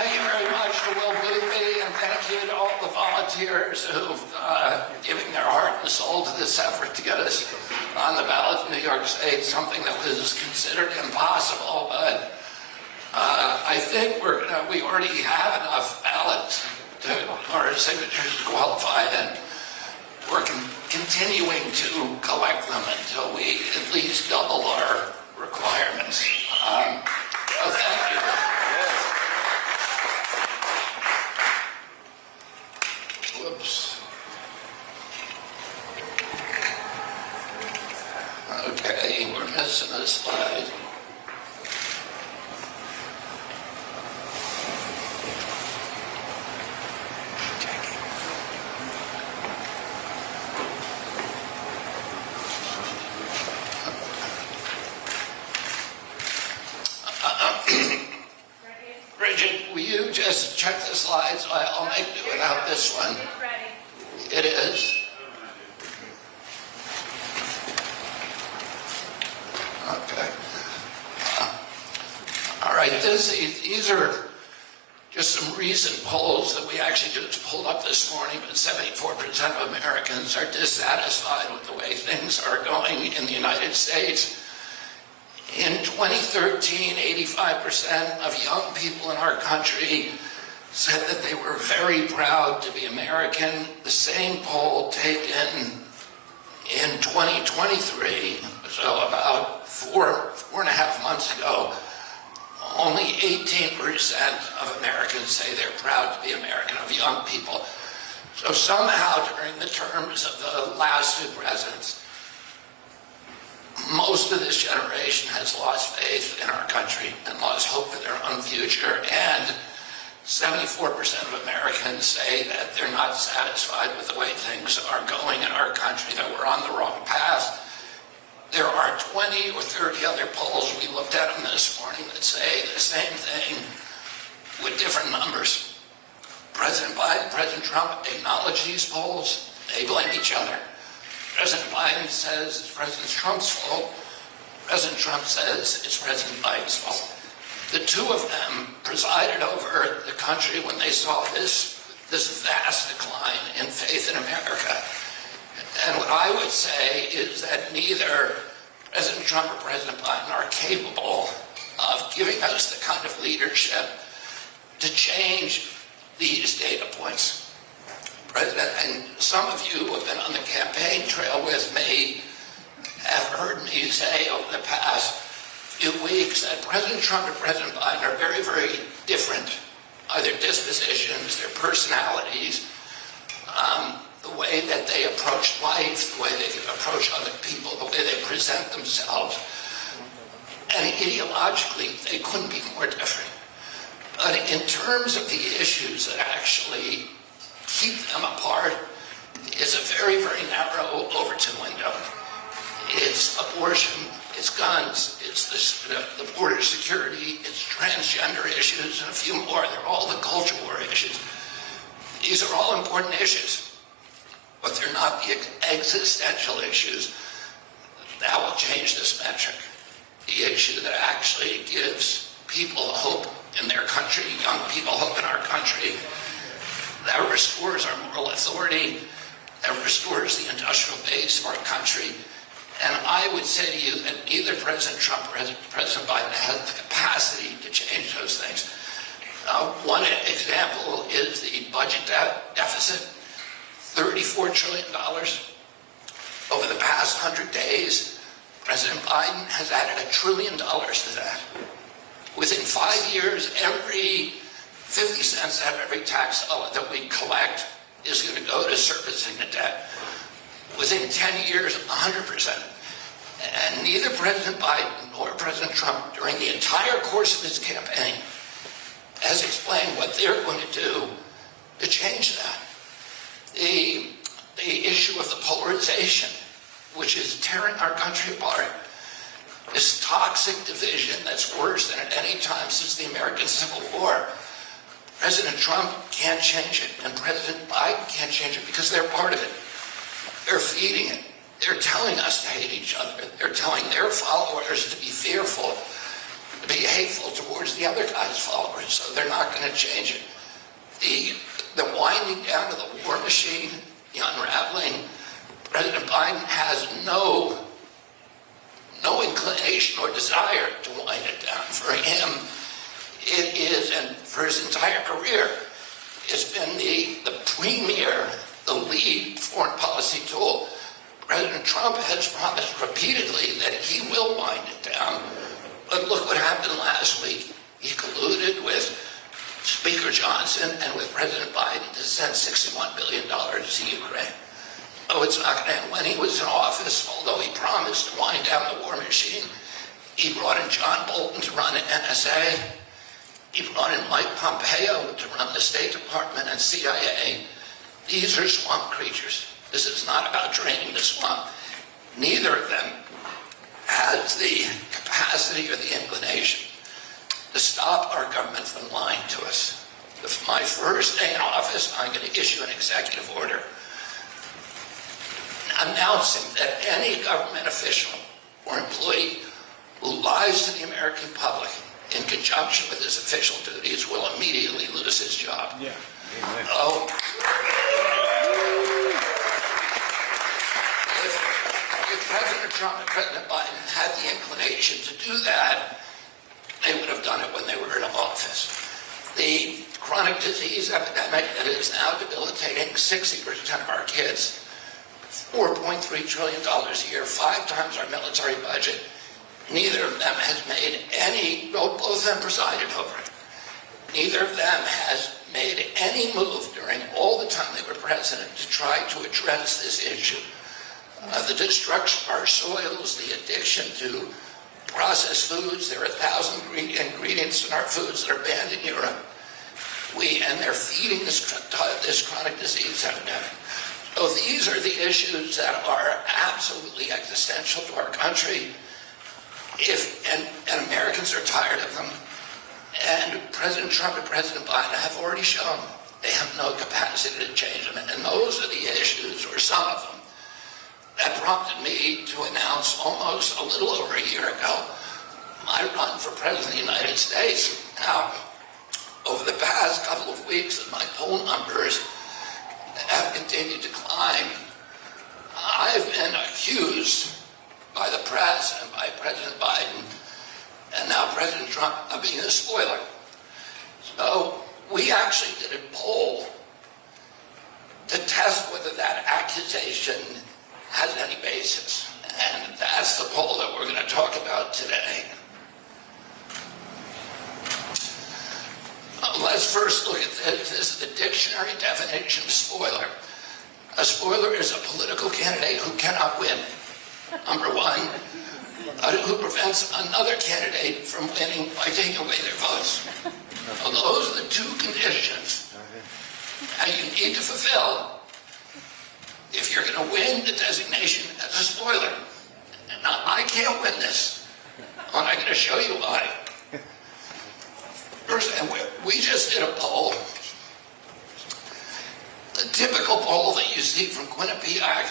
Thank you very much to Will Boothby, and thank you to all the volunteers who've given their heart and soul to this effort to get us on the ballot in New York State, something that was considered impossible, but I think we already have enough ballots or signatures to qualify, and we're continuing to collect them until we at least double our requirements. So thank you. Whoops. Okay, we're missing a slide. Bridget, will you just check the slides? I'll make do without this one. It's ready. It is. Okay. All right, these are just some recent polls that we actually just pulled up this morning, but 74% of Americans are dissatisfied with the way things are going in the United States. In 2013, 85% of young people in our country said that they were very proud to be American. The same poll taken in 2023, so about four and a half months ago, only 18% of Americans say they're proud to be American, of young people. So somehow during the terms of the last two presidents, most of this generation has lost faith in our country and lost hope for their own future, and 74% of Americans say that they're not satisfied with the way things are going in our country, that we're on the wrong path. There are 20 or 30 other polls, we looked at them this morning, that say the same thing with different numbers. President Biden, President Trump acknowledge these polls. They blame each other. President Biden says it's President Trump's fault. President Trump says it's President Biden's fault. The two of them presided over the country when they saw this vast decline in faith in America. And what I would say is that neither President Trump or President Biden are capable of giving us the kind of leadership to change these data points. President, and some of you who have been on the campaign trail with me have heard me say over the past few weeks that President Trump and President Biden are very, very different. Their dispositions, their personalities, the way that they approach life, the way they approach other people, the way they present themselves. And ideologically, they couldn't be more different. But in terms of the issues that actually keep them apart, is a very, very narrow Overton window. It's abortion, it's guns, it's the border security, it's transgender issues, and a few more. They're all the culture war issues. These are all important issues, but they're not the existential issues that will change this metric. The issue that actually gives people hope in their country, young people hope in our country, that restores our moral authority, that restores the industrial base of our country. And I would say to you that neither President Trump or President Biden has the capacity to change those things. One example is the budget deficit, $34 trillion. Over the past 100 days, President Biden has added $1 trillion to that. Within 5 years, every 50 cents out of every tax dollar that we collect is going to go to servicing the debt. Within 10 years, 100%. And neither President Biden nor President Trump, during the entire course of his campaign, has explained what they're going to do to change that. The issue of the polarization, which is tearing our country apart, this toxic division that's worse than at any time since the American Civil War. President Trump can't change it, and President Biden can't change it because they're part of it. They're feeding it. They're telling us to hate each other. They're telling their followers to be fearful. to be hateful towards the other guy's followers, so they're not going to change it. The winding down of the war machine, the unraveling, President Biden has no inclination or desire to wind it down. For him, it is, and for his entire career, it's been the premier, the lead foreign policy tool. President Trump has promised repeatedly that he will wind it down. But look what happened last week. He colluded with Speaker Johnson and with President Biden to send $61 billion to Ukraine. Oh, it's not going to end. When he was in office, although he promised to wind down the war machine, he brought in John Bolton to run the NSA. He brought in Mike Pompeo to run the State Department and CIA. These are swamp creatures. This is not about draining the swamp. Neither of them has the capacity or the inclination to stop our government from lying to us. If my first day in office, I'm going to issue an executive order announcing that any government official or employee who lies to the American public in conjunction with his official duties will immediately lose his job. Yeah. Amen. Oh, if President Trump and President Biden had the inclination to do that, they would have done it when they were in office. The chronic disease epidemic that is now debilitating 60% of our kids, $4.3 trillion a year, 5 times our military budget. Neither of them has made any, both of them presided over it. Neither of them has made any move during all the time they were president to try to address this issue. The destruction of our soils, the addiction to processed foods. There are 1,000 ingredients in our foods that are banned in Europe. And they're feeding this chronic disease epidemic. So these are the issues that are absolutely existential to our country. And Americans are tired of them. And President Trump and President Biden have already shown they have no capacity to change them. And those are the issues, or some of them, that prompted me to announce almost a little over a year ago my run for President of the United States. Now, over the past couple of weeks, as my poll numbers have continued to climb, I've been accused by the press and by President Biden and now President Trump of being a spoiler. So we actually did a poll to test whether that accusation has any basis. And that's the poll that we're going to talk about today. Let's first look at this. This is the dictionary definition of spoiler. A spoiler is a political candidate who cannot win. Number one, who prevents another candidate from winning by taking away their votes. Well, those are the two conditions that you need to fulfill if you're going to win the designation as a spoiler. Now, I can't win this, and I'm going to show you why. First, we just did a poll. The typical poll that you see from Quinnipiac,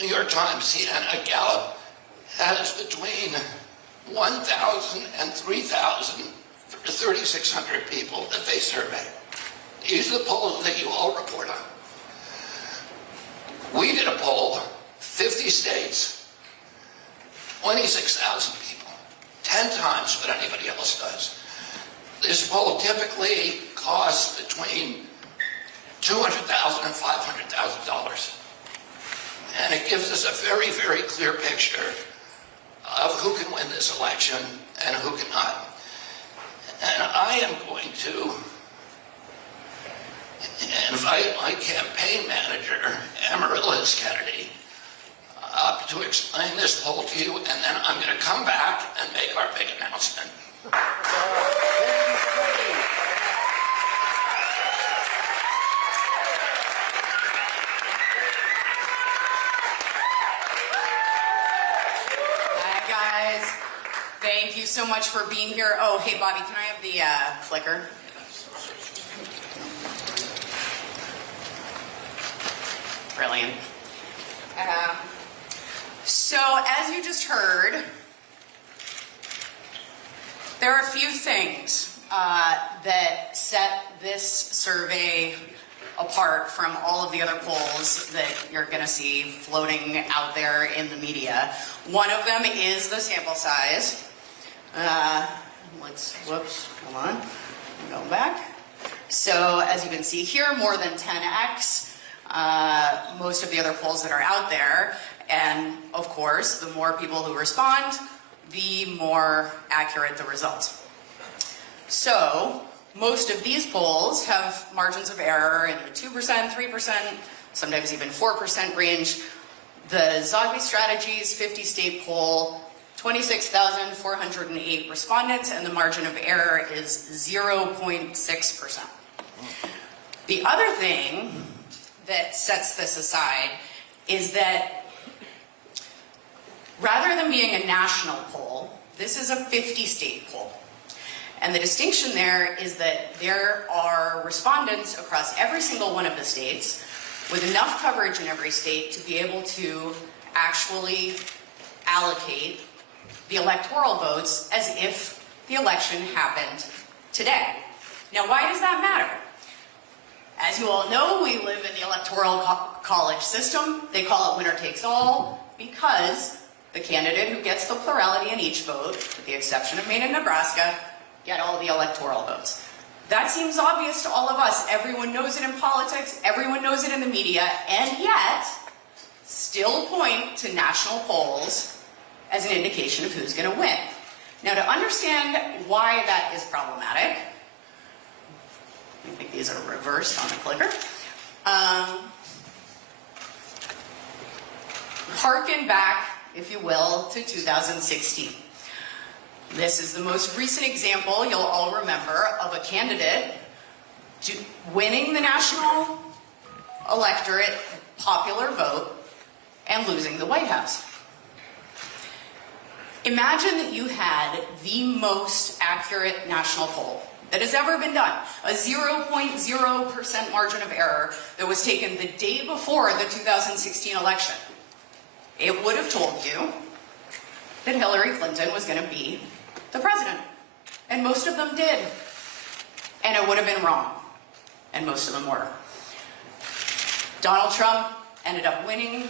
New York Times, CNN, and Gallup has between 1,000 and 3,000, 3,600 people that they survey. These are the polls that you all report on. We did a poll, 50 states, 26,000 people, 10 times what anybody else does. This poll typically costs between $200,000 and $500,000. And it gives us a very, very clear picture of who can win this election and who cannot. And I am going to invite my campaign manager, Amaryllis Kennedy, up to explain this poll to you, and then I'm going to come back and make our big announcement. Thank you so much for being here. Oh, hey, Bobby, can I have the flicker? Brilliant. So, as you just heard, There are a few things that set this survey apart from all of the other polls that you're going to see floating out there in the media. One of them is the sample size. Whoops, hold on, go back. So as you can see here, more than 10x most of the other polls that are out there. And of course, the more people who respond, the more accurate the results. So most of these polls have margins of error in the 2%, 3%, sometimes even 4% range. The Zogby Strategies 50-state poll, 26,408 respondents, and the margin of error is 0.6%. The other thing that sets this aside is that rather than being a national poll, this is a 50-state poll. And the distinction there is that there are respondents across every single one of the states with enough coverage in every state to be able to actually allocate the electoral votes as if the election happened today. Now, why does that matter? As you all know, we live in the electoral college system. They call it winner takes all because the candidate who gets the plurality in each vote, with the exception of Maine and Nebraska, get all the electoral votes. That seems obvious to all of us. Everyone knows it in politics, everyone knows it in the media, and yet still point to national polls as an indication of who's going to win. Now, to understand why that is problematic, I think these are reversed on the clicker. Harken back, if you will, to 2016. This is the most recent example you'll all remember of a candidate winning the national electorate popular vote and losing the White House. Imagine that you had the most accurate national poll that has ever been done, a 0.0% margin of error that was taken the day before the 2016 election. It would have told you that Hillary Clinton was going to be the president, and most of them did. And it would have been wrong, and most of them were. Donald Trump ended up winning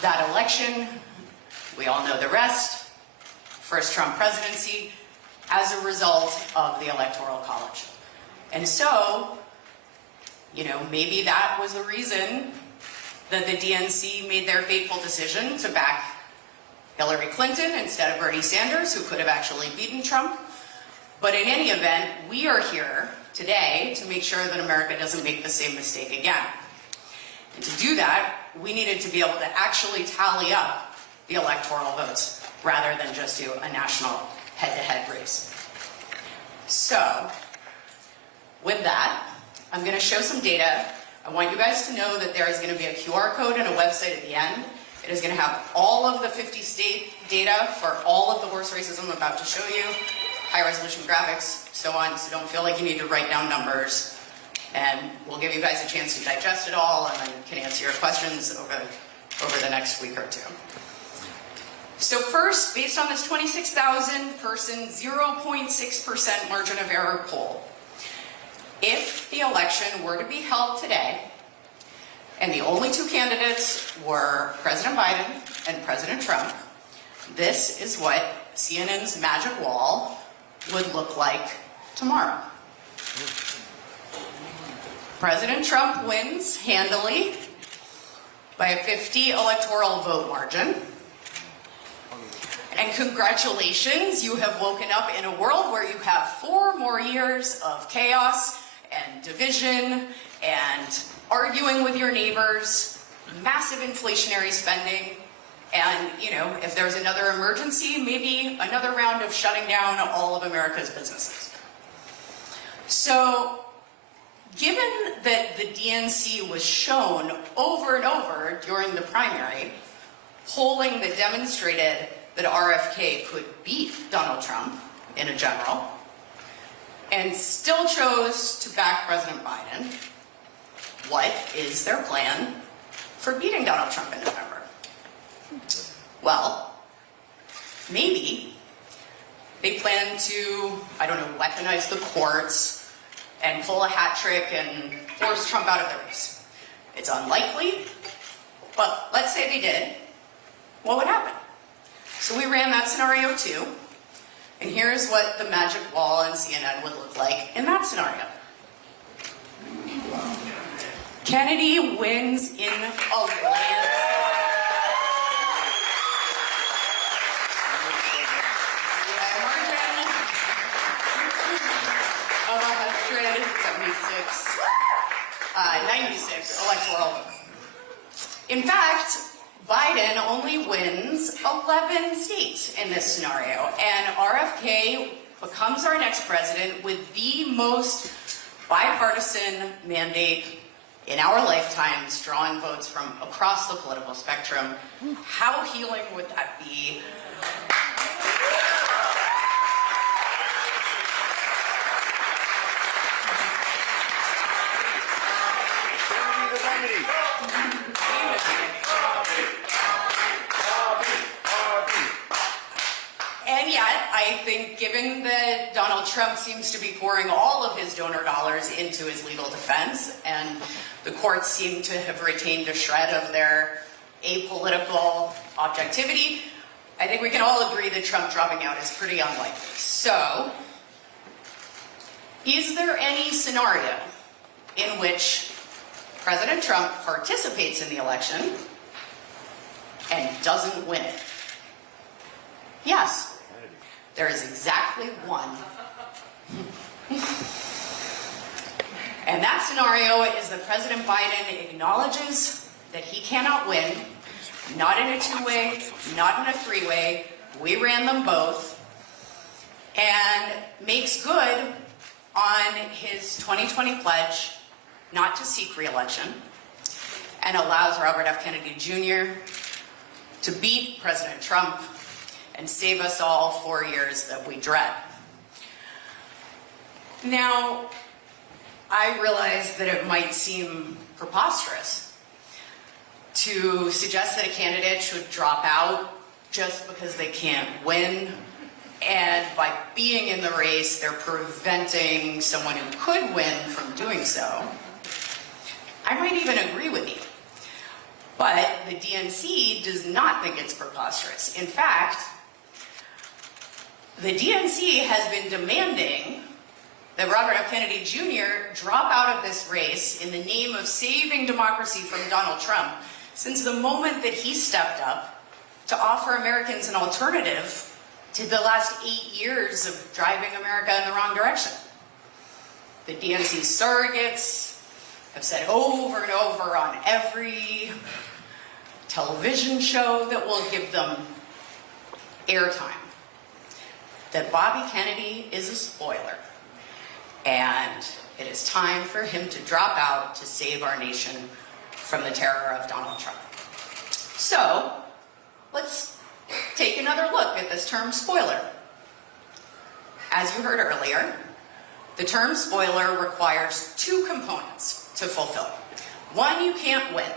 that election. We all know the rest. First Trump presidency as a result of the Electoral College. And so, you know, maybe that was the reason that the DNC made their fateful decision to back Hillary Clinton instead of Bernie Sanders, who could have actually beaten Trump. But in any event, we are here today to make sure that America doesn't make the same mistake again. And to do that, we needed to be able to actually tally up the electoral votes rather than just do a national head-to-head race. So, with that, I'm going to show some data. I want you guys to know that there is going to be a QR code and a website at the end. It is going to have all of the 50-state data for all of the horse races I'm about to show you, high-resolution graphics, so on, so don't feel like you need to write down numbers. And we'll give you guys a chance to digest it all and then can answer your questions over the next week or two. So first, based on this 26,000 person, 0.6% margin of error poll, if the election were to be held today, and the only two candidates were President Biden and President Trump, this is what CNN's magic wall would look like tomorrow. President Trump wins handily by a 50 electoral vote margin. And congratulations, you have woken up in a world where you have 4 more years of chaos and division and arguing with your neighbors, massive inflationary spending, and, you know, if there's another emergency, maybe another round of shutting down all of America's businesses. So, given that the DNC was shown over and over during the primary, polling that demonstrated that RFK could beat Donald Trump in a general, and still chose to back President Biden, what is their plan for beating Donald Trump in November? Well, maybe they plan to, I don't know, weaponize the courts and pull a hat trick and force Trump out of the race. It's unlikely, but let's say they did. What would happen? So we ran that scenario too, and here's what the magic wall on CNN would look like in that scenario. Kennedy wins in a landslide. Of 176, 96 electoral vote. In fact, Biden only wins 11 states in this scenario, and RFK becomes our next president with the most bipartisan mandate in our lifetimes, drawing votes from across the political spectrum. How healing would that be? And yet, I think given that Donald Trump seems to be pouring all of his donor dollars into his legal defense, and the courts seem to have retained a shred of their apolitical objectivity, I think we can all agree that Trump dropping out is pretty unlikely. So, is there any scenario in which President Trump participates in the election and doesn't win it? Yes. There is exactly one. And that scenario is that President Biden acknowledges that he cannot win, not in a two-way, not in a three-way. We ran them both, and makes good on his 2020 pledge not to seek re-election, and allows Robert F. Kennedy Jr. to beat President Trump and save us all 4 years that we dread. Now, I realize that it might seem preposterous to suggest that a candidate should drop out just because they can't win, and by being in the race, they're preventing someone who could win from doing so. I might even agree with you. But the DNC does not think it's preposterous. In fact, the DNC has been demanding that Robert F. Kennedy Jr. drop out of this race in the name of saving democracy from Donald Trump since the moment that he stepped up to offer Americans an alternative to the last 8 years of driving America in the wrong direction. The DNC surrogates have said over and over on every television show that will give them airtime that Bobby Kennedy is a spoiler, and it is time for him to drop out to save our nation from the terror of Donald Trump. So, let's take another look at this term spoiler. As you heard earlier, the term spoiler requires two components to fulfill. One, you can't win.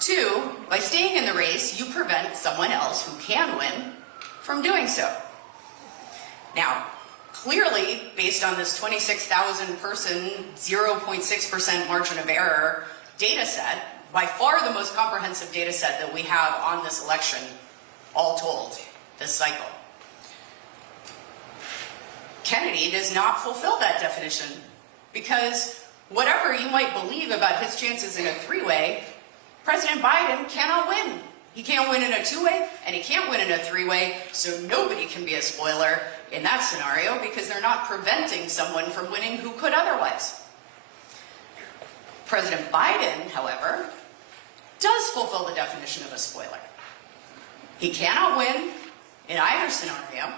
Two, by staying in the race, you prevent someone else who can win from doing so. Now, clearly, based on this 26,000 person, 0.6% margin of error data set, by far the most comprehensive data set that we have on this election, all told, this cycle. Kennedy does not fulfill that definition because whatever you might believe about his chances in a three-way, President Biden cannot win. He can't win in a two-way, and he can't win in a three-way, so nobody can be a spoiler in that scenario because they're not preventing someone from winning who could otherwise. President Biden, however, does fulfill the definition of a spoiler. He cannot win in either scenario,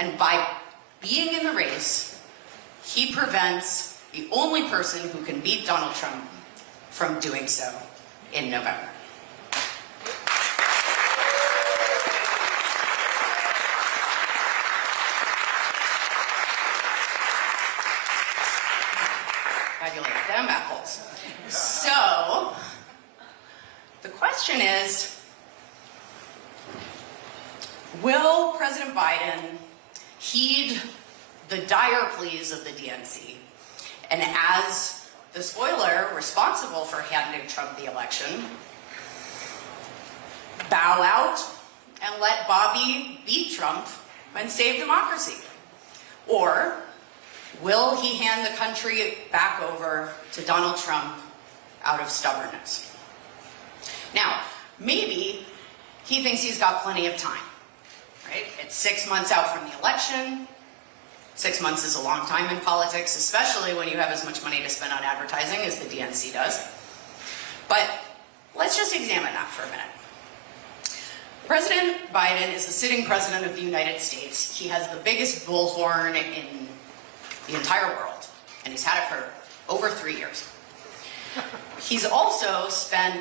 and by being in the race, he prevents the only person who can beat Donald Trump from doing so in November. Calculate them apples. So, the question is, Will President Biden heed the dire pleas of the DNC, and as the spoiler responsible for handing Trump the election, bow out and let Bobby beat Trump and save democracy? Or will he hand the country back over to Donald Trump out of stubbornness? Now, maybe he thinks he's got plenty of time, right? It's 6 months out from the election. 6 months is a long time in politics, especially when you have as much money to spend on advertising as the DNC does. But let's just examine that for a minute. President Biden is the sitting president of the United States. He has the biggest bullhorn in the entire world, and he's had it for over 3 years. He's also spent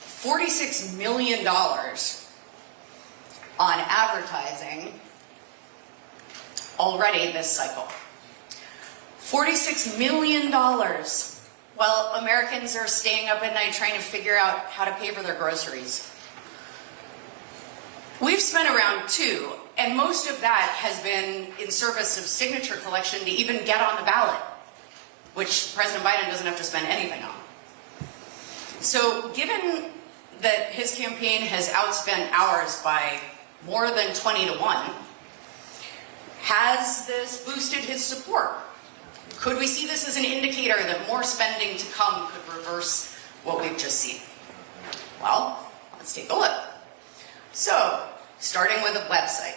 $46 million on advertising already this cycle. $46 million while Americans are staying up at night trying to figure out how to pay for their groceries. We've spent around $2, and most of that has been in service of signature collection to even get on the ballot, which President Biden doesn't have to spend anything on. So given that his campaign has outspent ours by more than 20 to 1, has this boosted his support? Could we see this as an indicator that more spending to come could reverse what we've just seen? Well, let's take a look. So, starting with a website.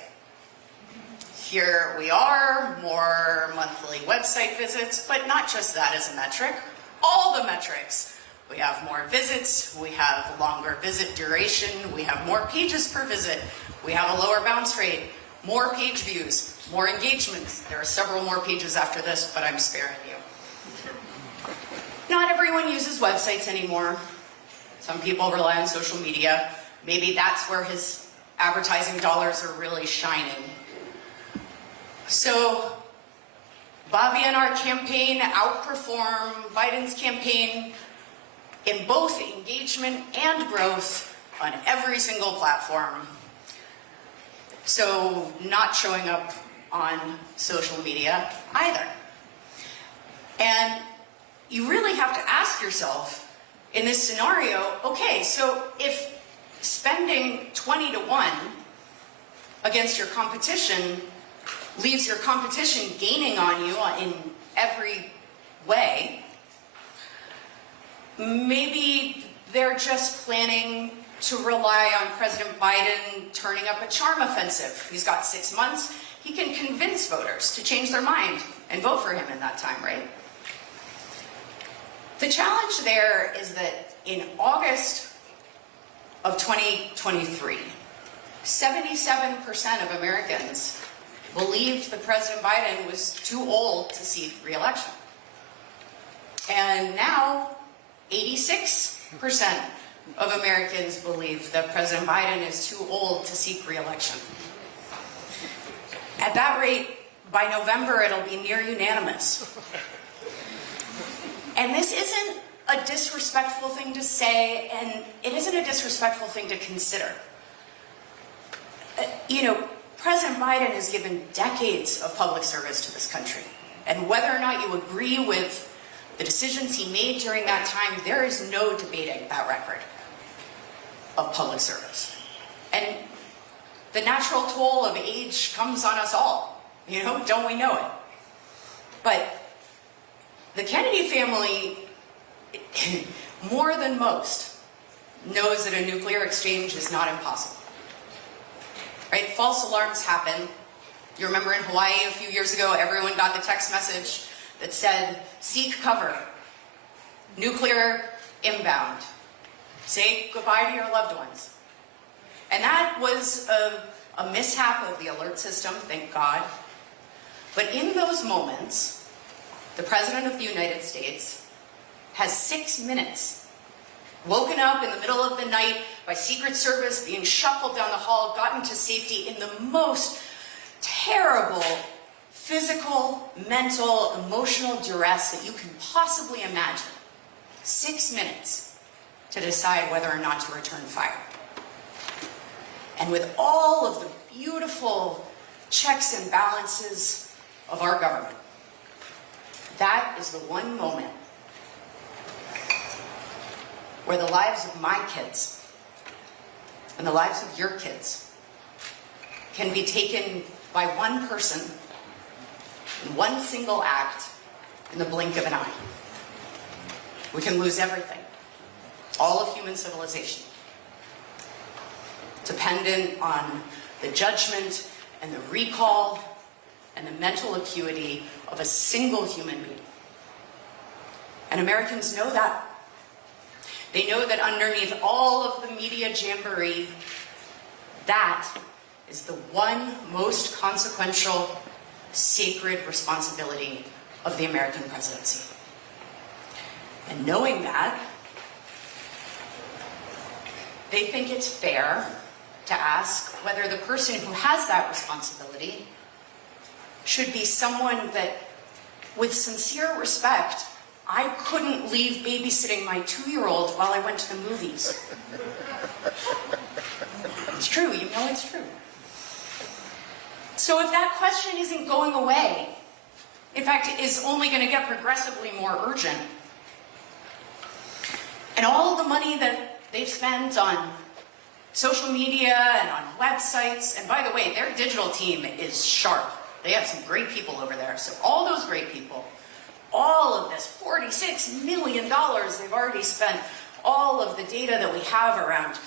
Here we are, more monthly website visits, but not just that as a metric, all the metrics. We have more visits, we have longer visit duration, we have more pages per visit, we have a lower bounce rate, more page views, more engagements. There are several more pages after this, but I'm sparing you. Not everyone uses websites anymore. Some people rely on social media. Maybe that's where his advertising dollars are really shining. So, Bobby and our campaign outperform Biden's campaign in both engagement and growth on every single platform. So, not showing up on social media either. And you really have to ask yourself in this scenario, okay, so if spending 20 to 1 against your competition leaves your competition gaining on you in every way, maybe they're just planning to rely on President Biden turning up a charm offensive. He's got 6 months. He can convince voters to change their mind and vote for him in that time, right? The challenge there is that in August of 2023, 77% of Americans believed that President Biden was too old to seek re-election. And now, 86% of Americans believe that President Biden is too old to seek re-election. At that rate, by November, it'll be near unanimous. And this isn't a disrespectful thing to say, and it isn't a disrespectful thing to consider. President Biden has given decades of public service to this country. And whether or not you agree with the decisions he made during that time, there is no debating that record of public service. And the natural toll of age comes on us all, don't we know it? But the Kennedy family, more than most, knows that a nuclear exchange is not impossible. Right? False alarms happen. You remember in Hawaii a few years ago, everyone got the text message that said, seek cover, nuclear inbound, say goodbye to your loved ones. And that was a mishap of the alert system, thank God. But in those moments, the President of the United States has 6 minutes, woken up in the middle of the night by Secret Service, being shuffled down the hall, gotten to safety in the most terrible physical, mental, emotional duress that you can possibly imagine. 6 minutes to decide whether or not to return fire. And with all of the beautiful checks and balances of our government. That is the one moment where the lives of my kids and the lives of your kids can be taken by one person in one single act in the blink of an eye. We can lose everything, all of human civilization, dependent on the judgment and the recall and the mental acuity of a single human being. And Americans know that. They know that underneath all of the media jamboree, that is the one most consequential, sacred responsibility of the American presidency. And knowing that, they think it's fair to ask whether the person who has that responsibility should be someone that, with sincere respect, I couldn't leave babysitting my 2-year-old while I went to the movies. It's true, you know it's true. So if that question isn't going away, in fact, it is only going to get progressively more urgent, and all the money that they've spent on social media and on websites, and by the way, their digital team is sharp. They have some great people over there. So all those great people, all of this $46 million they've already spent, all of the data that we have around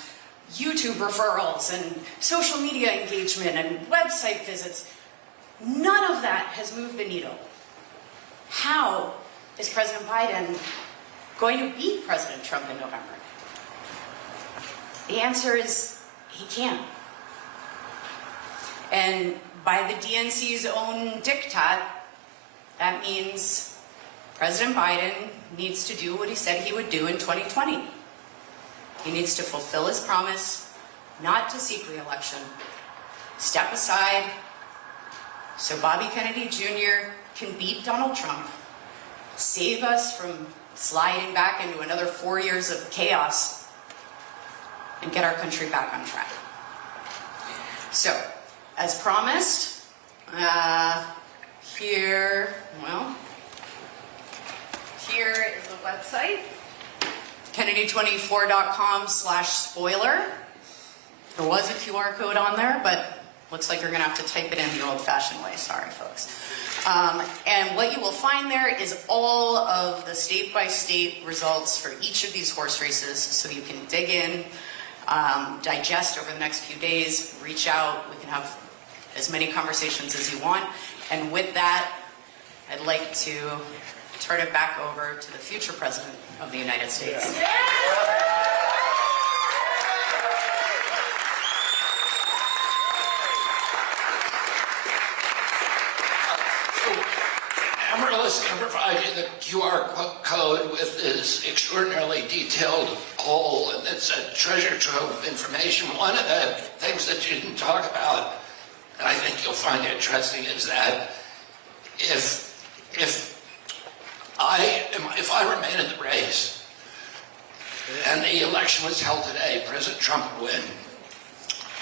YouTube referrals and social media engagement and website visits, none of that has moved the needle. How is President Biden going to beat President Trump in November? The answer is he can't. And by the DNC's own diktat, that means President Biden needs to do what he said he would do in 2020. He needs to fulfill his promise not to seek re-election, step aside so Bobby Kennedy Jr. can beat Donald Trump, save us from sliding back into another 4 years of chaos, and get our country back on track. So, as promised, here is the website, Kennedy24.com/spoiler. There was a QR code on there, but looks like you're gonna have to type it in the old-fashioned way. Sorry, folks. And what you will find there is all of the state-by-state results for each of these horse races, so you can dig in, digest over the next few days, reach out. We can have as many conversations as you want. And with that, I'd like to turn it back over to the future President of the United States. So, Amarillo is going to provide you the QR code with this extraordinarily detailed poll, and it's a treasure trove of information. One of the things that you didn't talk about, and I think you'll find interesting, is that if I remain in the race and the election was held today, President Trump would win,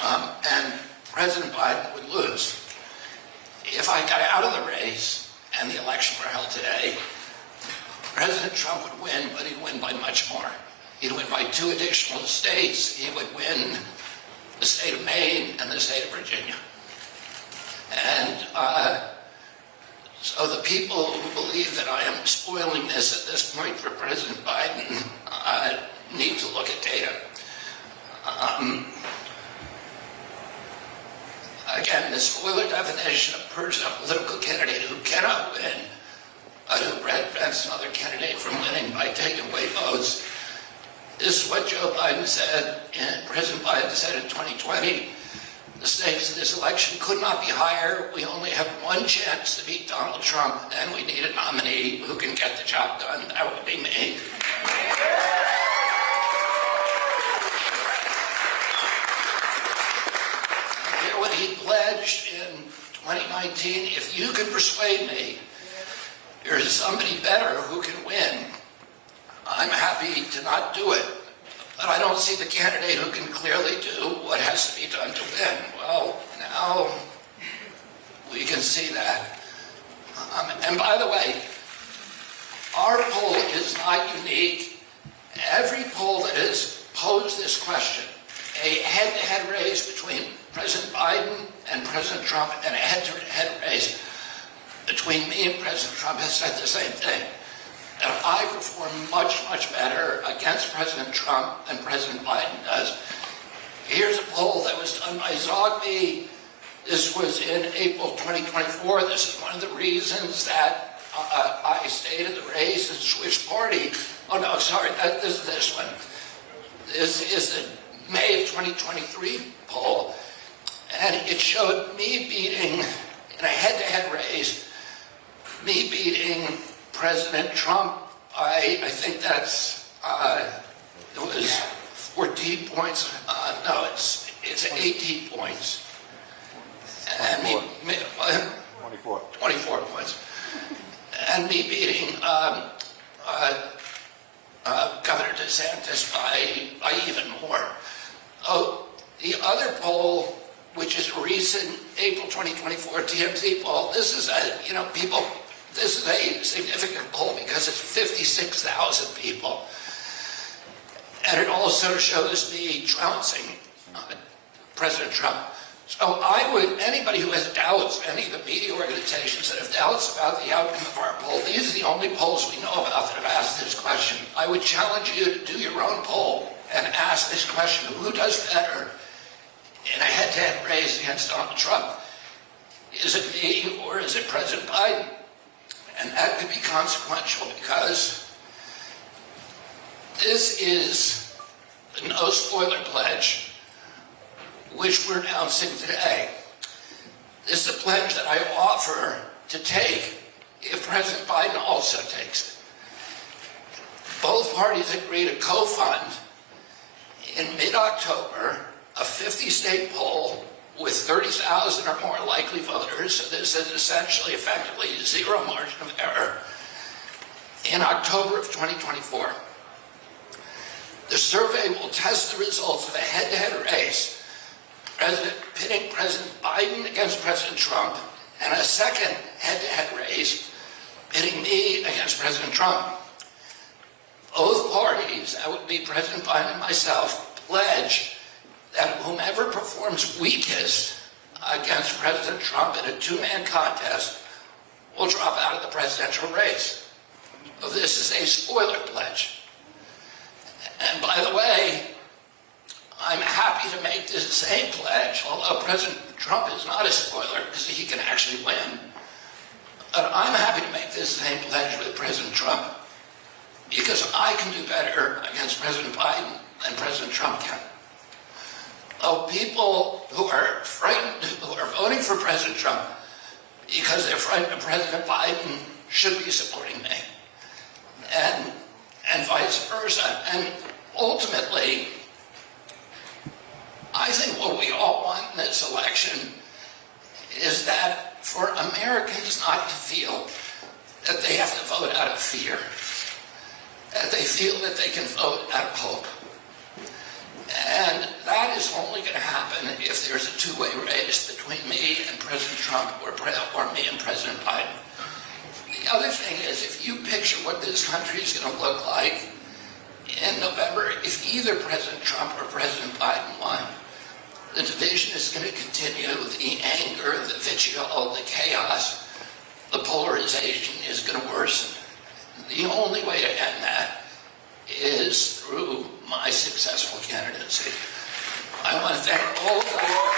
and President Biden would lose. If I got out of the race and the election were held today, President Trump would win, but he'd win by much more. He'd win by 2 additional states. He would win the state of Maine and the state of Virginia. And so the people who believe that I am spoiling this at this point for President Biden need to look at data. Again, the spoiler definition of person, a political candidate who cannot win, but who prevents another candidate from winning by taking away votes. This is what Joe Biden said, and President Biden said in 2020. The stakes of this election could not be higher. We only have one chance to beat Donald Trump, and we need a nominee who can get the job done. That would be me. Hear what he pledged in 2019. If you can persuade me there's somebody better who can win, I'm happy to not do it. But I don't see the candidate who can clearly do what has to be done to win. Well, how we can see that. And by the way, our poll is not unique. Every poll that has posed this question, a head-to-head race between President Biden and President Trump and a head-to-head race between me and President Trump, has said the same thing. That I perform much, much better against President Trump than President Biden does. Here's a poll that was done by Zogby. This was in April 2024. This is one of the reasons that I stayed in the race and switched party. Oh no, sorry, this is this one. This is the May of 2023 poll. And it showed me beating, in a head-to-head race, me beating President Trump by, I think that's, it was 14 points. No, it's 18 points. And me, 24 points. And me beating Governor DeSantis by even more. Oh, the other poll, which is a recent April 2024 TMZ poll, this is this is a significant poll because it's 56,000 people. And it also shows me trouncing President Trump. So anybody who has doubts, any of the media organizations that have doubts about the outcome of our poll, these are the only polls we know about that have asked this question. I would challenge you to do your own poll and ask this question: who does better in a head-to-head race against Donald Trump? Is it me or is it President Biden? And that could be consequential because this is the no spoiler pledge, which we're announcing today. This is a pledge that I offer to take if President Biden also takes it. Both parties agree to co-fund in mid-October a 50-state poll with 30,000 or more likely voters. So this is essentially, effectively, zero margin of error in October of 2024. The survey will test the results of a head-to-head race, pitting President Biden against President Trump, and a second head-to-head race pitting me against President Trump. Both parties, that would be President Biden and myself, pledge that whomever performs weakest against President Trump in a two-man contest will drop out of the presidential race. So this is a spoiler pledge. And by the way, I'm happy to make this same pledge, although President Trump is not a spoiler because he can actually win. But I'm happy to make this same pledge with President Trump because I can do better against President Biden than President Trump can. Of people who are frightened, who are voting for President Trump because they're frightened of President Biden, should be supporting me, and vice versa. And ultimately, I think what we all want in this election is that for Americans not to feel that they have to vote out of fear, that they feel that they can vote out of hope. And that is only going to happen if there's a two-way race between me and President Trump or me and President Biden. The other thing is, if you picture what this country is going to look like in November, if either President Trump or President Biden won, the division is going to continue, the anger, the vitriol, the chaos, the polarization is going to worsen. The only way to end that is through my successful candidacy. I want to thank all of you.